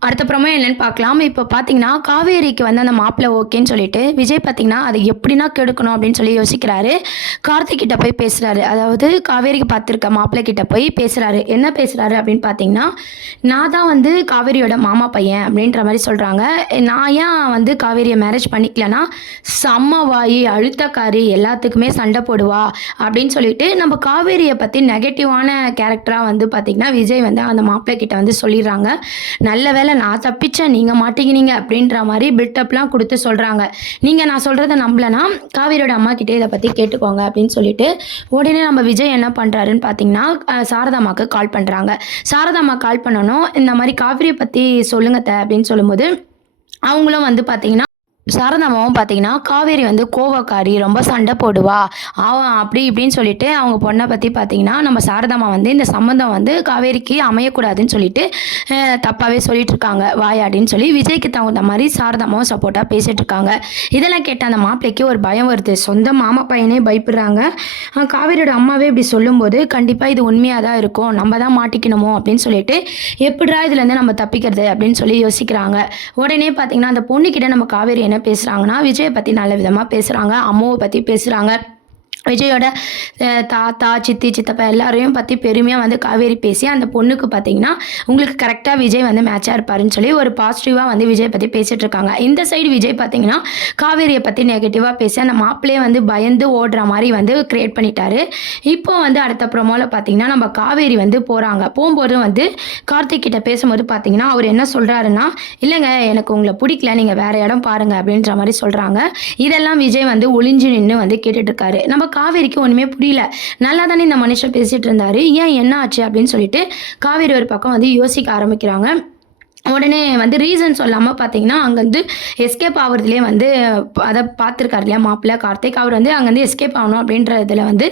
அடுத்த ப்ரோமோ என்னன்னு பார்க்கலாம். இப்போ பார்த்தீங்கன்னா, காவேரிக்கு வந்து அந்த மாப்பிள ஓகேன்னு சொல்லிட்டு, விஜய் பார்த்தீங்கன்னா, அத எப்படின்னா கெடுக்கணும் அப்படின்னு சொல்லி யோசிக்கிறாரு. கார்த்திக் கிட்ட போய் பேசுறாரு. அதாவது காவேரிக்கு பார்த்துருக்க மாப்பிள கிட்ட போய் பேசுறாரு. என்ன பேசுறாரு அப்படின்னு பார்த்தீங்கன்னா, "நான் தான் வந்து காவேரியோட மாமா பையன்" அப்படின்ற மாரி சொல்றாங்க. "நான் ஏன் வந்து காவேரிய மேரேஜ் பண்ணிக்கலன்னா, செம்ம வாயி, அழுத்தக்காரி, எல்லாத்துக்குமே சண்டை போடுவா" அப்படின்னு சொல்லிட்டு, நம்ம காவேரிய பத்தி நெகட்டிவான கேரக்டரா வந்து பார்த்தீங்கன்னா, விஜய் வந்து அந்த மாப்பிள கிட்ட வந்து சொல்லிர்றாங்க. நல்ல வேளை நான் தப்பிச்சேன், நீங்க மாட்டிக்கினீங்க அப்படின்ற மாரி பில்டப்லாம் குடுத்து சொல்றாங்க. நீங்க நான் சொல்றத நம்பலன்னா, காவேரியோட அம்மாகிட்டயே இத பத்தி கேட்டுக்கோங்க அப்படின்னு சொல்லிட்டு, உடனே நம்ம விஜய் என்ன பண்றாருன்னு பார்த்தீங்கன்னா, சாரதாம்மாக்கு கால் பண்றாங்க. சாரதாம்மா கால் பண்ணணும், இந்த மாரி காவேரிய பத்தி சொல்லுங்க அத்த அப்படின்னு சொல்லும்போது, அவங்களும் வந்து பார்த்தீங்கன்னா சாரதாம்மாவும் பார்த்தீங்கன்னா, காவேரி வந்து கோவக்காரி, ரொம்ப சண்டை போடுவா. அப்படி இப்படின்னு சொல்லிட்டு அவங்க பொண்ண பத்தி பார்த்தீங்கன்னா, நம்ம சாரதாம்மா வந்து இந்த சம்மந்தம் வந்து காவேரிக்கு அமையக்கூடாதுன்னு சொல்லிட்டு, தப்பாவே சொல்லிட்டு இருக்காங்க. வாயாடின்னு சொல்லி விஜய்க்கு தகுந்த மாரி சாரதாம்மாவும் சப்போர்ட்டா பேசிட்டு இருக்காங்க. இதெல்லாம் கேட்ட அந்த மாப்பிள்ளைக்கு ஒரு பயம் வருது. சொந்த மாமா பையனே பயப்படுறாங்க. காவேரியோட அம்மாவே இப்படி சொல்லும்போது, கண்டிப்பா இது உண்மையா தான் இருக்கும். நம்ம தான் மாட்டிக்கணுமோ அப்படின்னு சொல்லிட்டு, எப்பிட்றா இதுலேருந்து நம்ம தப்பிக்கிறது அப்படின்னு சொல்லி யோசிக்கிறாங்க. உடனே பார்த்தீங்கன்னா, அந்த பொண்ணுகிட்ட நம்ம காவேரி என்ன பேசுறாங்கன்னா, விஜய பத்தி நல்ல விதமா பேசுறாங்க. அம்மாவ பத்தி பேசுறாங்க. விஜயோட தாத்தா, சித்தி, சித்தப்பா எல்லாரையும் பத்தி பெருமையா வந்து காவேரி பேசி, அந்த பொண்ணுக்கு பார்த்தீங்கன்னா, உங்களுக்கு கரெக்ட்டா விஜய் வந்து மேட்சா இருப்பாருன்னு சொல்லி ஒரு பாசிட்டிவா வந்து விஜய் பத்தி பேசிட்டு இருக்காங்க. இந்த சைடு விஜய் பார்த்தீங்கன்னா, காவேரிய பத்தி நெகட்டிவா பேசி, அந்த மாப்பிள்ளையே வந்து பயந்து ஓடுற மாரி வந்து கிரியேட் பண்ணிட்டாரு. இப்போ வந்து அடுத்த ப்ரோமோல பார்த்தீங்கன்னா, நம்ம காவேரி வந்து போறாங்க. போம்போது வந்து கார்த்திக் கிட்ட பேசும்போது பார்த்தீங்கன்னா, அவரு என்ன சொல்றாருன்னா, "இல்லங்க எனக்கு உங்கள புடிக்கல. நீங்க வேற இடம் பாருங்க" அப்படின்ற மாரி சொல்றாங்க. இதெல்லாம் விஜய் வந்து ஒளிஞ்சு நின்னு வந்து கேட்டுட்டு இருக்காரு. நம்ம காவேரிக்கு ஒண்ணுமே புரியல. நல்லா தானே இந்த மனுஷன் பேசிட்டு இருந்தாரு. ஏன் என்ன ஆச்சு அப்படின்னு சொல்லிட்டு காவேரி ஒரு பக்கம் வந்து யோசிக்க ஆரம்பிக்கிறாங்க. உடனே வந்து ரீசன் சொல்லாம பார்த்தீங்கன்னா, அங்கருந்து எஸ்கேப் ஆவுறதுலயே வந்து அத பார்த்துருக்காரு இல்லையா மாப்பிள்ளை கார்த்திக். அவர் வந்து அங்கருந்து எஸ்கேப் ஆகணும் அப்படின்ற இதில வந்து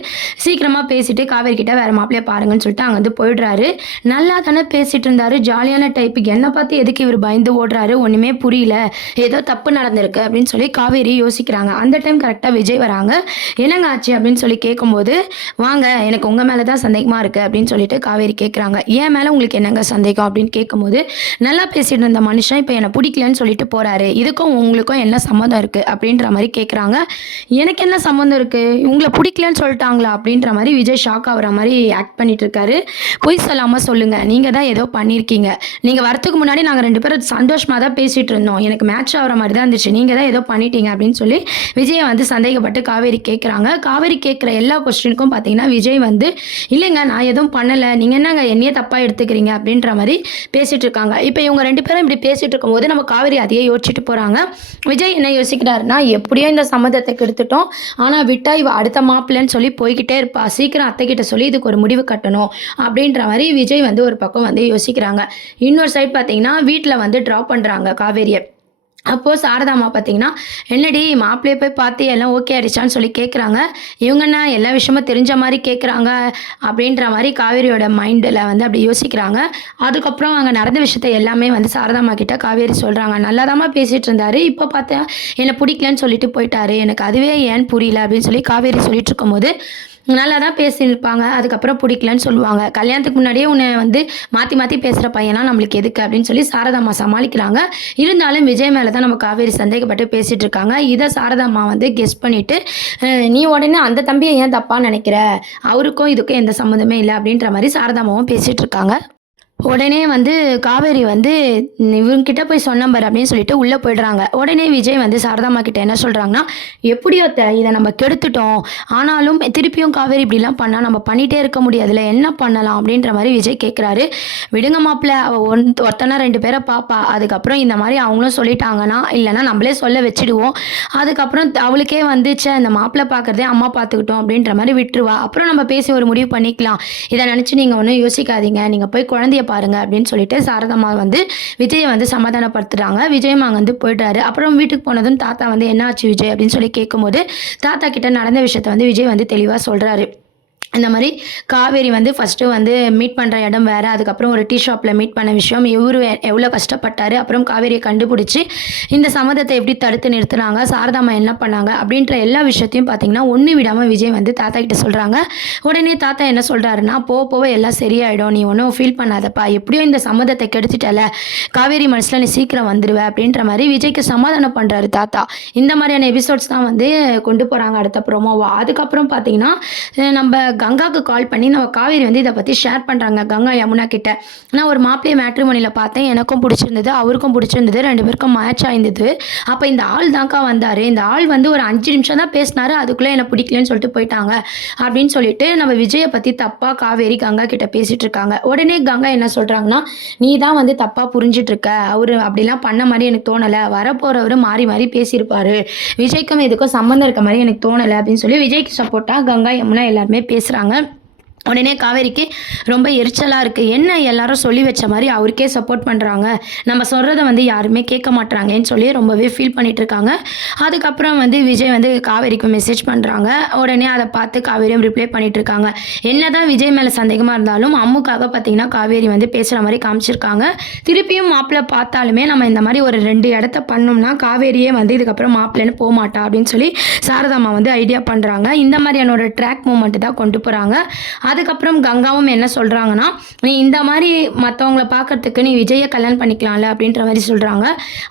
சீக்கிரமா பேசிட்டு காவேரி கிட்ட வேற மாப்பிள்ளைய பாருங்கன்னு சொல்லிட்டு அங்கருந்து போயிடுறாரு. நல்லா தானே பேசிட்டு இருந்தாரு. ஜாலியான டைப்பு. என்ன பார்த்து எதுக்கு இவரு பயந்து ஓடுறாரு? ஒண்ணுமே புரியல. ஏதோ தப்பு நடந்திருக்கு அப்படின்னு சொல்லி காவேரி யோசிக்கிறாங்க. அந்த டைம் கரெக்ட்டா விஜய் வராங்க. "என்னங்க ஆச்சு?" அப்படின்னு சொல்லி கேட்கும்போது, "வாங்க எனக்கு உங்க மேல தான் சந்தேகமா இருக்கு" அப்படின்னு சொல்லிட்டு காவேரி கேட்குறாங்க. "என் மேல உங்களுக்கு என்னங்க சந்தேகம்?" அப்படின்னு கேட்கும்போது, நல்லா பேசிட்டு இருந்த மனுஷன் இப்ப என்ன பிடிக்கலன்னு சொல்லிட்டு போறாரு. இதுக்கும் உங்களுக்கும் என்ன சம்மந்தம் இருக்கு? அப்படின்ற மாரி கேட்குறாங்க. எனக்கு என்ன சம்மந்தம் இருக்கு? உங்கள பிடிக்கலன்னு சொல்லிட்டாங்களா? அப்படின்ற மாரி விஜய் ஷாக் ஆகுற மாரி ஆக்ட் பண்ணிட்டு இருக்காரு. பொய் சொல்லாம சொல்லுங்க. நீங்க தான் ஏதோ பண்ணியிருக்கீங்க. நீங்க வரதுக்கு முன்னாடி நாங்க 2 பேரும் சந்தோஷமா தான் பேசிட்டு இருந்தோம். எனக்கு மேட்ச் ஆகுற மாரி தான் இருந்துச்சு. நீங்க தான் ஏதோ பண்ணிட்டீங்க அப்படின்னு சொல்லி விஜய வந்து சந்தேகப்பட்டு காவேரி கேட்குறாங்க. காவேரி கேட்குற எல்லா கொஸ்டினுக்கும் பார்த்தீங்கன்னா, விஜய் வந்து இல்லைங்க நான் எதுவும் பண்ணல. நீங்க என்னங்க என்னையே தப்பா எடுத்துக்கிறீங்க அப்படின்ற மாரி பேசிட்டு இருக்காங்க. இப்ப இவங்க 2 பேரும் இப்படி பேசிட்டு இருக்கும்போது நம்ம காவேரி அதையே யோசிச்சுட்டு போறாங்க. விஜய் என்ன யோசிக்கிறாருன்னா, எப்படியோ இந்த சம்மதத்தை கெடுத்துட்டோம். ஆனா விட்டா இவ அடுத்த மாப்பிள்ளைன்னு சொல்லி போய்க்கிட்டே இருப்பா. சீக்கிரம் அத்தைகிட்ட சொல்லி இதுக்கு ஒரு முடிவு கட்டணும். அப்படின்ற மாரி விஜய் வந்து ஒரு பக்கம் வந்து யோசிக்கிறாங்க. இன்னொரு சைடு பார்த்தீங்கன்னா, வீட்ல வந்து ட்ராப் பண்றாங்க காவேரிய. அப்போ சாரதாம்மா பார்த்தீங்கன்னா, "என்னடி மாப்பிள்ளைய போய் பார்த்து எல்லாம் ஓகே ஆயிடுச்சான்னு?" சொல்லி கேட்குறாங்க. இவங்க என்ன எல்லா விஷயமும் தெரிஞ்ச மாரி கேட்குறாங்க, அப்படின்ற மாரி காவேரியோட மைண்டுல வந்து அப்படி யோசிக்கிறாங்க. அதுக்கப்புறம் அங்க நடந்த விஷயத்த எல்லாமே வந்து சாரதாம்மா கிட்ட காவேரி சொல்றாங்க. "நல்லாதாம்மா பேசிட்டு இருந்தாரு. இப்போ பார்த்தா என்ன புடிக்கலன்னு சொல்லிட்டு போயிட்டாரு. எனக்கு அதுவே ஏன்னு புரியல" அப்படின்னு சொல்லி காவேரி சொல்லிட்டு இருக்கும்போது, நல்லா தான் பேசியிருப்பாங்க. அதுக்கப்புறம் புடிக்கலன்னு சொல்லுவாங்க. "கல்யாணத்துக்கு முன்னாடியே உன்ன வந்து மாத்தி மாத்தி பேசுற பையன்லாம் நம்மளுக்கு எதுக்கு?" அப்படின்னு சொல்லி சாரதாம்மா சமாளிக்கிறாங்க. இருந்தாலும் விஜய் மேல தான் நம்ம காவேரி சந்தேகப்பட்டு பேசிட்டு இருக்காங்க. இத சாரதாம்மா வந்து கெஸ் பண்ணிட்டு, "நீ உடனே அந்த தம்பிய ஏன் தப்பா நெனைக்கிற? அவருக்கும் இதுக்கும் எந்த சம்மந்தமே இல்ல." அப்படின்ற மாரி சாரதாம்மாவும் பேசிட்டு இருக்காங்க. உடனே வந்து காவேரி வந்து இவங்கிட்ட போய் சொன்னேன் பாரு அப்படின்னு சொல்லிட்டு உள்ள போயிடுறாங்க. உடனே விஜய் வந்து சாரதாம்மா கிட்ட என்ன சொல்றாங்கன்னா, எப்படியோ அத்தை இதை நம்ம கெடுத்துட்டோம். ஆனாலும் திருப்பியும் காவேரி இப்படிலாம் பண்ணா நம்ம பண்ணிட்டே இருக்க முடியாதுல்ல. என்ன பண்ணலாம் அப்படின்ற மாதிரி விஜய் கேட்குறாரு. விடுங்க மாப்பிள்ள, அவ ஒருத்தனா 2 பேரை பாப்பா. அதுக்கப்புறம் இந்த மாதிரி அவங்களும் சொல்லிட்டாங்கன்னா, இல்லைன்னா நம்மளே சொல்ல வச்சிடுவோம். அதுக்கப்புறம் அவளுக்கே வந்துச்சு அந்த மாப்பிள்ளை பார்க்கறதே அம்மா பார்த்துக்கிட்டோம் அப்படின்ற மாதிரி விட்டுருவா. அப்புறம் நம்ம பேசி ஒரு முடிவு பண்ணிக்கலாம். இதை நினச்சி நீங்கள் ஒன்றும் யோசிக்காதீங்க. நீங்கள் போய் குழந்தைய பாருங்க அப்படின்னு சொல்லிட்டு சாரதாம்மா வந்து விஜயை வந்து சமாதானப்படுத்துறாங்க. விஜயும் அங்க வந்து போயிட்டாரு. அப்புறம் வீட்டுக்கு போனதும் தாத்தா வந்து என்ன ஆச்சு விஜய் அப்படின்னு சொல்லி கேட்கும்போது தாத்தா கிட்ட நடந்த விஷயத்த வந்து விஜய் வந்து தெளிவா சொல்றாரு. இந்த மாதிரி காவேரி வந்து ஃபஸ்ட்டு வந்து மீட் பண்ணுற இடம் வேறு, அதுக்கப்புறம் ஒரு டீ ஷாப்பில் மீட் பண்ண விஷயம், இவரு எவ்வளோ கஷ்டப்பட்டாரு, அப்புறம் காவேரியை கண்டுபிடிச்சி இந்த சம்மதத்தை எப்படி தடுத்து நிறுத்துனாங்க, சாரதாம்மா என்ன பண்ணாங்க அப்படின்ற எல்லா விஷயத்தையும் பார்த்தீங்கன்னா ஒன்று விடாமல் விஜய் வந்து தாத்தா கிட்ட சொல்கிறாங்க. உடனே தாத்தா என்ன சொல்கிறாருன்னா, போக போக எல்லாம் சரியாயிடும், நீ ஒன்றும் ஃபீல் பண்ணாதப்பா, எப்படியோ இந்த சம்மதத்தை கெடுத்துட்டல, காவேரி மனசில் நீ சீக்கிரம் வந்துடுவ அப்படின்ற மாதிரி விஜய்க்கு சமாதானம் பண்ணுறாரு தாத்தா. இந்த மாதிரியான எபிசோட்ஸ் தான் வந்து கொண்டு போகிறாங்க அடுத்த ப்ரோமோவா. அதுக்கப்புறம் பார்த்தீங்கன்னா நம்ம கங்காவுக்கு கால் பண்ணி நம்ம காவேரி வந்து இதை பற்றி ஷேர் பண்ணுறாங்க கங்கா யமுனா கிட்ட. நான் ஒரு மாப்பிள்ளை மேட்ரிமோனியில் பார்த்தேன், எனக்கும் பிடிச்சிருந்தது, அவருக்கும் பிடிச்சிருந்தது, 2 பேருக்கும் மேட்ச் ஆயிருந்தது. அப்போ இந்த ஆள் தான்க்கா வந்தார், இந்த ஆள் வந்து ஒரு 5 நிமிஷம் தான் பேசினாரு, அதுக்குள்ளே என்னை பிடிக்கலன்னு சொல்லிட்டு போயிட்டாங்க அப்படின்னு சொல்லிட்டு நம்ம விஜயை பற்றி தப்பாக காவேரி கங்கா கிட்ட பேசிகிட்டு இருக்காங்க. உடனே கங்கா என்ன சொல்கிறாங்கன்னா, நீ தான் வந்து தப்பாக புரிஞ்சிட்டு இருக்க, அவர் அப்படிலாம் பண்ண மாதிரி எனக்கு தோணலை, வரப்போகிறவர் மாறி மாறி பேசியிருப்பாரு, விஜய்க்கும் இதுக்கும் சம்மந்தம் இருக்க மாதிரி எனக்கு தோணலை அப்படின்னு சொல்லி விஜய்க்கு சப்போர்ட்டாக கங்கா யமுனா எல்லாருமே பேசுகிறாங்க. உடனே காவேரிக்கு ரொம்ப எரிச்சலாக இருக்குது, என்ன எல்லாரும் சொல்லி வச்ச மாதிரி அவருக்கே சப்போர்ட் பண்ணுறாங்க, நம்ம சொல்கிறத வந்து யாருமே கேட்க மாட்றாங்கன்னு சொல்லி ரொம்பவே ஃபீல் பண்ணிகிட்டு இருக்காங்க. அதுக்கப்புறம் வந்து விஜய் வந்து காவேரிக்கு மெசேஜ் பண்ணுறாங்க. உடனே அதை பார்த்து காவேரியும் ரிப்ளை பண்ணிகிட்டு இருக்காங்க. என்ன தான் விஜய் மேலே சந்தேகமாக இருந்தாலும் அம்முக்காக பார்த்தீங்கன்னா காவேரி வந்து பேசுகிற மாதிரி காமிச்சிருக்காங்க. திருப்பியும் மாப்பிள்ளை பார்த்தாலுமே நம்ம இந்த மாதிரி ஒரு 2 இடத்த பண்ணோம்னா காவேரியே வந்து இதுக்கப்புறம் மாப்பிள்ளைன்னு போக மாட்டா அப்படின்னு சொல்லி சாரதாம்மா வந்து ஐடியா பண்ணுறாங்க. இந்த மாதிரியான ஒரு ட்ராக் மூமெண்ட் தான் கொண்டு போகிறாங்க. அதுக்கப்புறம் கங்காவும் என்ன சொல்கிறாங்கன்னா, நீ இந்த மாதிரி மற்றவங்கள பார்க்கறதுக்கு நீ விஜயை கல்யாணம் பண்ணிக்கலாம்ல அப்படின்ற மாதிரி சொல்கிறாங்க.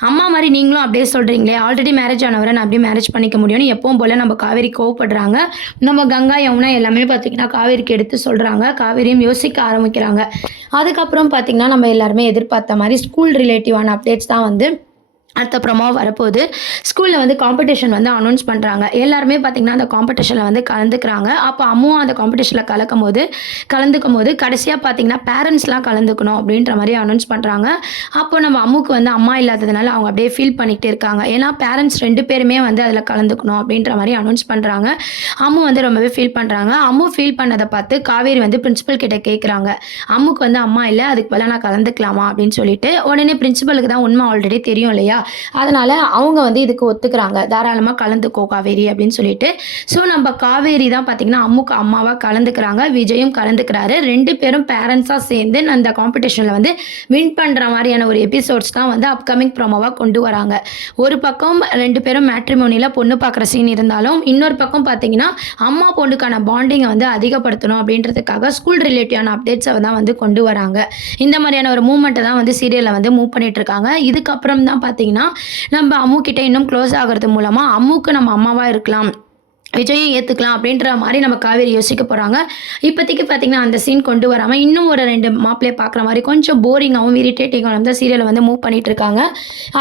அம்மா மாதிரி நீங்களும் அப்படியே சொல்கிறீங்களே, ஆல்ரெடி மேரேஜ் ஆனவரை நான் அப்படியே மேரேஜ் பண்ணிக்க முடியும்னு எப்பவும் போல் நம்ம காவேரி கோவப்படுறாங்க. நம்ம கங்கா யமுனா எல்லாமே பார்த்திங்கன்னா காவேரிக்கு எடுத்து சொல்கிறாங்க. காவேரியும் யோசிக்க ஆரம்பிக்கிறாங்க. அதுக்கப்புறம் பார்த்திங்கன்னா நம்ம எல்லாருமே எதிர்பார்த்த மாதிரி ஸ்கூல் ரிலேட்டிவான அப்டேட்ஸ் தான் வந்து அடுத்த ப்ரோமோ வரப்போகுது. ஸ்கூலில் வந்து காம்படிஷன் வந்து அனௌன்ஸ் பண்ணுறாங்க. எல்லாருமே பார்த்திங்கன்னா அந்த காம்படிஷனில் வந்து கலந்துக்கிறாங்க. அப்போ அம்மாவும் அந்த காம்படிஷனில் கலந்துக்கும் போது கடைசியாக பார்த்திங்கன்னா பேரண்ட்ஸ்லாம் கலந்துக்கணும் அப்படின்ற மாதிரி அனௌன்ஸ் பண்ணுறாங்க. அப்போ நம்ம அம்முக்கு வந்து அம்மா இல்லாததுனால அவங்க அப்படியே ஃபீல் பண்ணிகிட்டே இருக்காங்க. ஏன்னா பேரண்ட்ஸ் 2 பேருமே வந்து அதில் கலந்துக்கணும் அப்படின்ற மாதிரி அனௌன்ஸ் பண்ணுறாங்க. அம்மு வந்து ரொம்பவே ஃபீல் பண்ணுறாங்க. அம்மு ஃபீல் பண்ணதை பார்த்து காவேரி வந்து பிரின்சிபல் கிட்ட கேட்குறாங்க, அம்முக்கு வந்து அம்மா இல்லை, அதுக்கு பதிலாக நான் கலந்துக்கலாமா அப்படின்னு சொல்லிட்டு. உடனே பிரின்சிபலுக்கு தான் உண்மை ஆல்ரெடி தெரியும் இல்லையா, அதனால அவங்க வந்து இதுக்கு ஒத்துக்கிறாங்க, தாராளமாக கலந்துக்கோ காவேரி அப்படின்னு சொல்லிட்டு. ஸோ நம்ம காவேரி தான் பார்த்தீங்கன்னா அம்முக்கு அம்மாவாக கலந்துக்கிறாங்க, விஜயும் கலந்துக்கிறாரு. 2 பேரும் பேரண்ட்ஸாக சேர்ந்து அந்த காம்படிஷனில் வந்து வின் பண்ணுற மாதிரியான ஒரு எபிசோட்ஸ் தான் வந்து அப்கமிங் ப்ரோமோவாக கொண்டு வராங்க. ஒரு பக்கம் 2 பேரும் மேட்ரிமோனியில் பொண்ணு பார்க்குற சீன் இருந்தாலும், இன்னொரு பக்கம் பார்த்தீங்கன்னா அம்மா பொண்ணுக்கான பாண்டிங்கை வந்து அதிகப்படுத்தணும் அப்படின்றதுக்காக ஸ்கூல் ரிலேட்டிவான அப்டேட்ஸை தான் வந்து கொண்டு வராங்க. இந்த மாதிரியான ஒரு மூமெண்ட்டை தான் வந்து சீரியலில் வந்து மூவ் பண்ணிட்டு இருக்காங்க. இதுக்கப்புறம் தான் பார்த்தீங்கன்னா நம்ம அம்மு கிட்ட இன்னும் க்ளோஸ் ஆகிறது மூலமாக அம்முக்கு நம்ம அம்மாவாக இருக்கலாம், விஜயும் ஏற்றுக்கலாம் அப்படின்ற மாதிரி நம்ம காவேரி யோசிக்க போகிறாங்க. இப்போதைக்கு பார்த்திங்கன்னா அந்த சீன் கொண்டு வராமல் இன்னும் ஒரு 2 மாப்பிள்ளையை பார்க்குற மாதிரி கொஞ்சம் போரிங்காகவும் இரிட்டேட்டிங்காகவும் தான் சீரியலை வந்து மூவ் பண்ணிகிட்டு இருக்காங்க.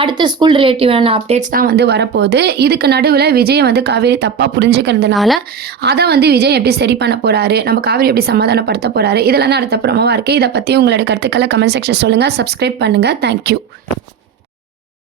அடுத்து ஸ்கூல் ரிலேட்டிவான அப்டேட்ஸ் தான் வந்து வரப்போகுது. இதுக்கு நடுவில் விஜயை வந்து காவேரி தப்பாக புரிஞ்சுக்கிறதுனால அதை வந்து விஜய் எப்படி சரி பண்ண போகிறாரு, நம்ம காவேரி எப்படி சமாதானப்படுத்த போகிறாரு, இதெல்லாம் தான் அடுத்த ப்ரோமோவாக இருக்குது. இதை பற்றி உங்களோட கருத்துக்களை கமெண்ட் செக்ஷன் சொல்லுங்கள். சப்ஸ்கிரைப் பண்ணுங்கள். தேங்க்யூ.